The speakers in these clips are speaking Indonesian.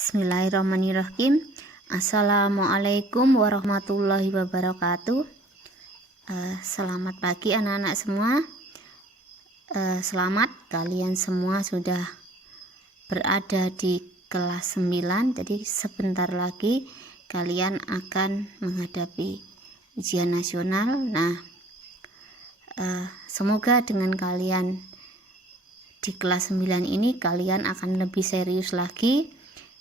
Bismillahirrahmanirrahim. Assalamualaikum warahmatullahi wabarakatuh. Selamat pagi anak-anak semua. Selamat kalian semua sudah berada di kelas 9. Jadi sebentar lagi kalian akan menghadapi ujian nasional. Nah, semoga dengan kalian di kelas 9 ini kalian akan lebih serius lagi.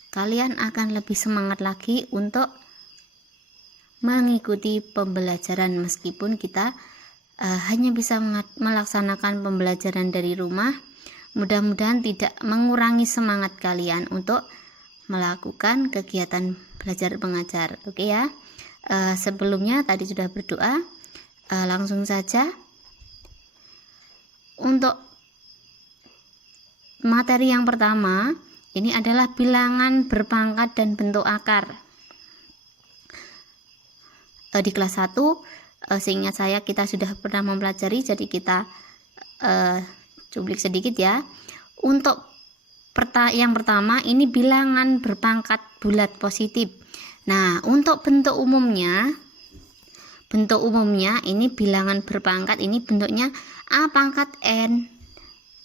Kalian akan lebih semangat lagi untuk mengikuti pembelajaran meskipun kita hanya bisa melaksanakan pembelajaran dari rumah. Mudah-mudahan tidak mengurangi semangat kalian untuk melakukan kegiatan belajar mengajar. Oke ya. Sebelumnya tadi sudah berdoa. Langsung saja untuk materi yang pertama. Ini adalah bilangan berpangkat dan bentuk akar. Di kelas 1, seingat saya kita sudah pernah mempelajari, jadi kita cuplik sedikit ya. Untuk yang pertama, ini bilangan berpangkat bulat positif. Nah, untuk bentuk umumnya ini bilangan berpangkat, ini bentuknya A pangkat N.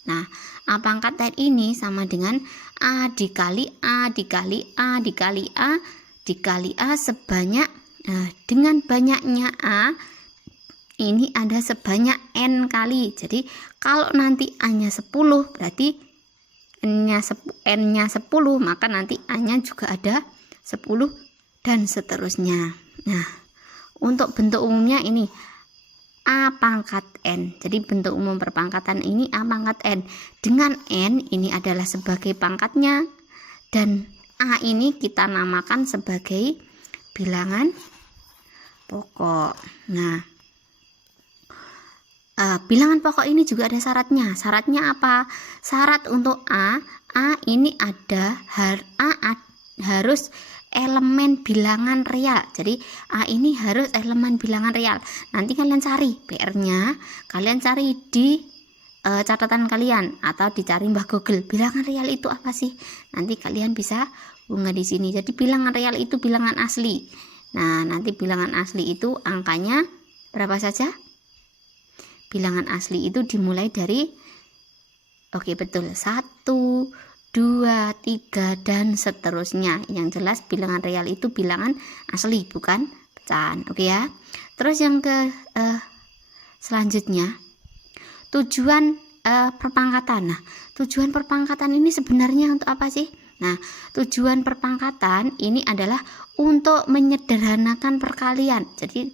Nah, A pangkat N ini sama dengan A dikali A dikali A dikali A dikali A sebanyak, dengan banyaknya A ini ada sebanyak N kali. Jadi kalau nanti A-nya 10 berarti N-nya 10, maka nanti A-nya juga ada 10 dan seterusnya. Nah, untuk bentuk umumnya ini A pangkat N. Jadi bentuk umum perpangkatan ini A pangkat N. Dengan N ini adalah sebagai pangkatnya, dan A ini kita namakan sebagai bilangan pokok. Nah, bilangan pokok ini juga ada syaratnya. Syaratnya apa? Syarat untuk A ini ada harus elemen bilangan real. Jadi A ini harus elemen bilangan real. Nanti kalian cari PR-nya, kalian cari di catatan kalian atau dicari Mbah Google. Bilangan real itu apa sih? Nanti kalian bisa bunga di sini. Jadi bilangan real itu bilangan asli. Nah, nanti bilangan asli itu angkanya berapa saja? Bilangan asli itu dimulai dari, oke betul, 1, 2, 3 dan seterusnya. Yang jelas bilangan real itu bilangan asli, bukan pecahan. Oke ya. Terus yang selanjutnya tujuan perpangkatan. Nah, tujuan perpangkatan ini sebenarnya untuk apa sih? Nah, tujuan perpangkatan ini adalah untuk menyederhanakan perkalian. Jadi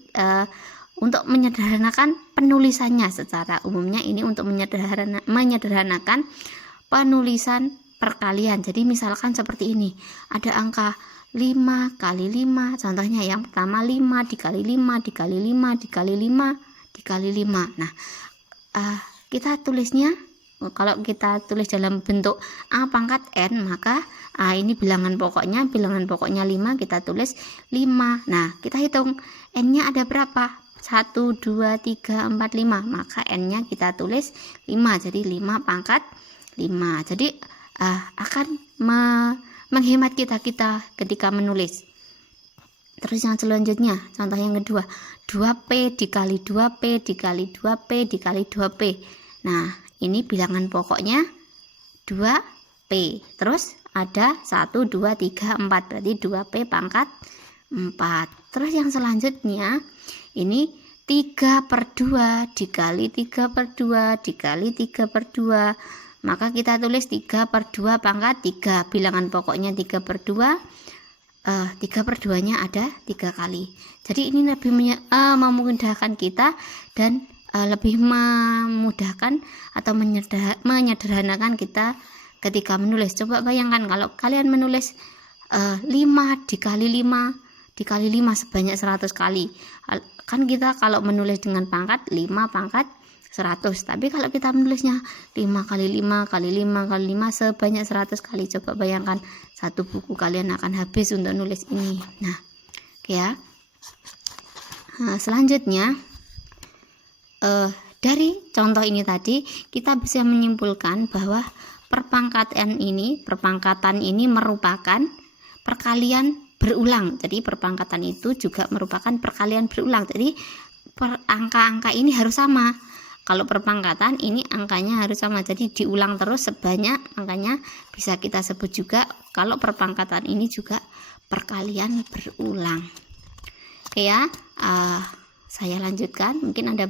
untuk menyederhanakan penulisannya secara umumnya, ini untuk menyederhanakan penulisan perkalian. Jadi misalkan seperti ini, ada angka 5 kali 5, contohnya yang pertama 5 dikali 5 dikali 5 dikali 5 dikali 5. Nah, kita tulisnya, kalau kita tulis dalam bentuk A pangkat N, maka ini bilangan pokoknya 5, kita tulis 5. Nah, kita hitung N-nya ada berapa? 1, 2, 3, 4, 5, maka N-nya kita tulis 5, jadi 5 pangkat 5. Jadi akan menghemat kita ketika menulis. Terus yang selanjutnya, contoh yang kedua, 2P dikali 2P dikali 2P dikali 2P. Nah, ini bilangan pokoknya 2P. Terus ada 1, 2, 3, 4, berarti 2P pangkat 4. Terus yang selanjutnya, ini 3/2 dikali 3/2 dikali 3/2. Maka kita tulis 3/2 pangkat 3. Bilangan pokoknya 3/2. 3/2 nya ada 3 kali. Jadi ini lebih memudahkan kita dan lebih memudahkan atau menyederhanakan kita ketika menulis. Coba bayangkan kalau kalian menulis 5 dikali 5 dikali 5 sebanyak 100 kali. Kan kita kalau menulis dengan pangkat 5 pangkat 100, tapi kalau kita menulisnya 5 kali 5 kali 5 kali 5 sebanyak 100 kali, coba bayangkan satu buku kalian akan habis untuk nulis ini. Nah, oke ya. Selanjutnya dari contoh ini tadi kita bisa menyimpulkan bahwa perpangkatan ini merupakan perkalian berulang. Jadi perpangkatan itu juga merupakan perkalian berulang. Jadi angka-angka ini harus sama. Kalau perpangkatan ini angkanya harus sama, jadi diulang terus sebanyak angkanya. Bisa kita sebut juga kalau perpangkatan ini juga perkalian berulang. Oke ya, saya lanjutkan. Mungkin ada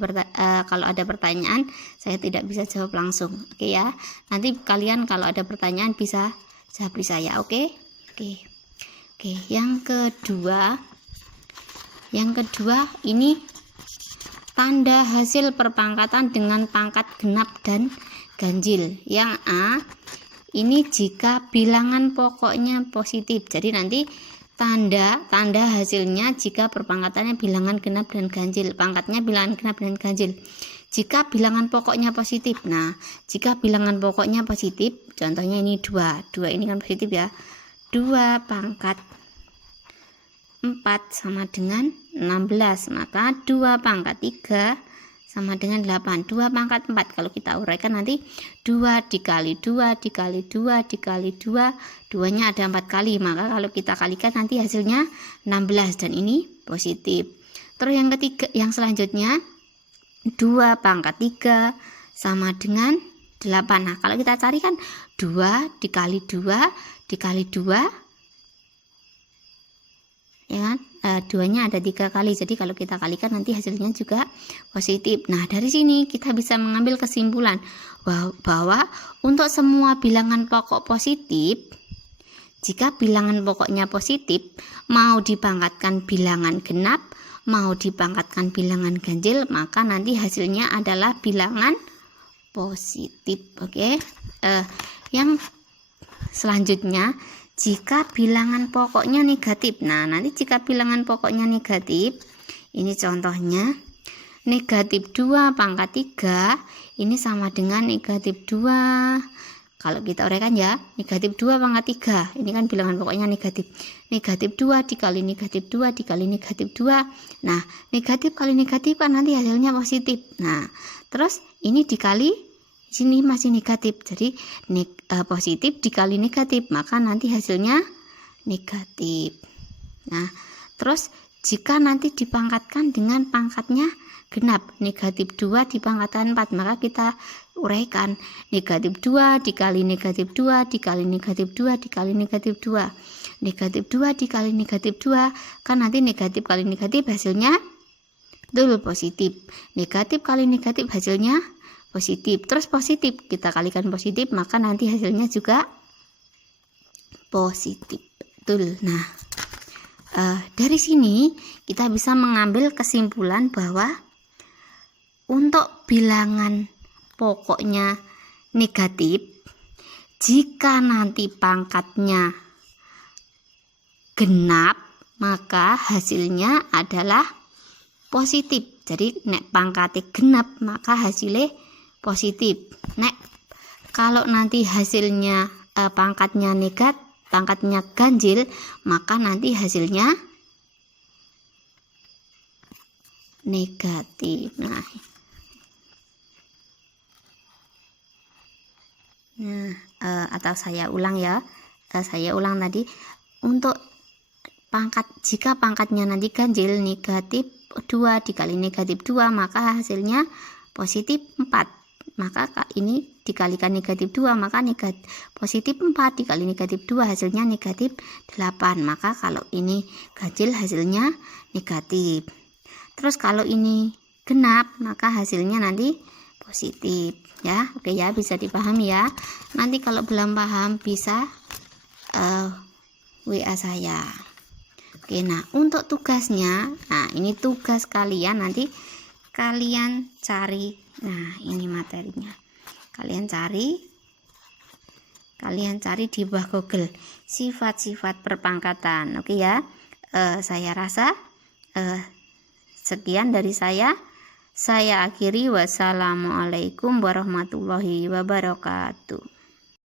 kalau ada pertanyaan saya tidak bisa jawab langsung. Oke ya, nanti kalian kalau ada pertanyaan bisa japri saya. Oke. Yang kedua ini tanda hasil perpangkatan dengan pangkat genap dan ganjil. Yang A ini jika bilangan pokoknya positif. Jadi nanti tanda hasilnya jika perpangkatannya bilangan genap dan ganjil, pangkatnya bilangan genap dan ganjil. Jika bilangan pokoknya positif. Nah, jika bilangan pokoknya positif, contohnya ini 2 ini kan positif ya. 2 pangkat 4 sama dengan 16, maka 2 pangkat 3 sama dengan 8. 2 pangkat 4 kalau kita uraikan nanti 2 dikali 2 dikali 2 dikali 2, 2-nya ada 4 kali, maka kalau kita kalikan nanti hasilnya 16 dan ini positif. Terus yang selanjutnya 2 pangkat 3 sama dengan 8. Nah, kalau kita cari kan 2 dikali 2 dikali 2 ya kan, 2-nya ada 3 kali, jadi kalau kita kalikan nanti hasilnya juga positif. Nah, dari sini kita bisa mengambil kesimpulan bahwa untuk semua bilangan pokok positif, jika bilangan pokoknya positif, mau dipangkatkan bilangan genap, mau dipangkatkan bilangan ganjil, maka nanti hasilnya adalah bilangan positif. Oke. Yang selanjutnya, jika bilangan pokoknya negatif. Nah, nanti jika bilangan pokoknya negatif, ini contohnya negatif 2 pangkat 3 ini sama dengan negatif 2. Kalau kita uraikan ya, negatif 2 pangkat 3 ini kan bilangan pokoknya negatif. Negatif 2 dikali negatif 2 dikali negatif 2. Nah, negatif kali negatif kan nanti hasilnya positif. Nah, terus ini dikali sini masih negatif, jadi positif dikali negatif, maka nanti hasilnya negatif. Nah, terus jika nanti dipangkatkan dengan pangkatnya genap, negatif 2 dipangkatkan 4, maka kita uraikan negatif 2 dikali negatif 2 dikali negatif 2 dikali negatif 2. Negatif 2 dikali negatif 2 kan nanti negatif kali negatif hasilnya betul positif. Negatif kali negatif hasilnya positif. Terus positif kita kalikan positif, maka nanti hasilnya juga positif. Betul. Nah, dari sini kita bisa mengambil kesimpulan bahwa untuk bilangan pokoknya negatif, jika nanti pangkatnya genap, maka hasilnya adalah positif. Jadi nek pangkatnya genap, maka hasilnya positif. Nek kalau nanti hasilnya pangkatnya negatif, pangkatnya ganjil, maka nanti hasilnya negatif. Nah, atau saya ulang ya. Saya ulang tadi, untuk pangkat, jika pangkatnya nanti ganjil, negatif 2 dikali negatif 2, maka hasilnya positif 4. Maka ini dikalikan negatif 2, maka positif 4 dikali negatif 2 hasilnya negatif 8. Maka kalau ini ganjil hasilnya negatif. Terus kalau ini genap, maka hasilnya nanti positif ya. Oke ya, bisa dipahami ya. Nanti kalau belum paham bisa WA saya. Oke, nah untuk tugasnya, nah ini tugas kalian, nanti kalian cari. Nah, ini materinya. Kalian cari di bawah Google sifat-sifat perpangkatan. Oke ya. Saya rasa sekian dari saya. Saya akhiri. Wassalamualaikum warahmatullahi wabarakatuh.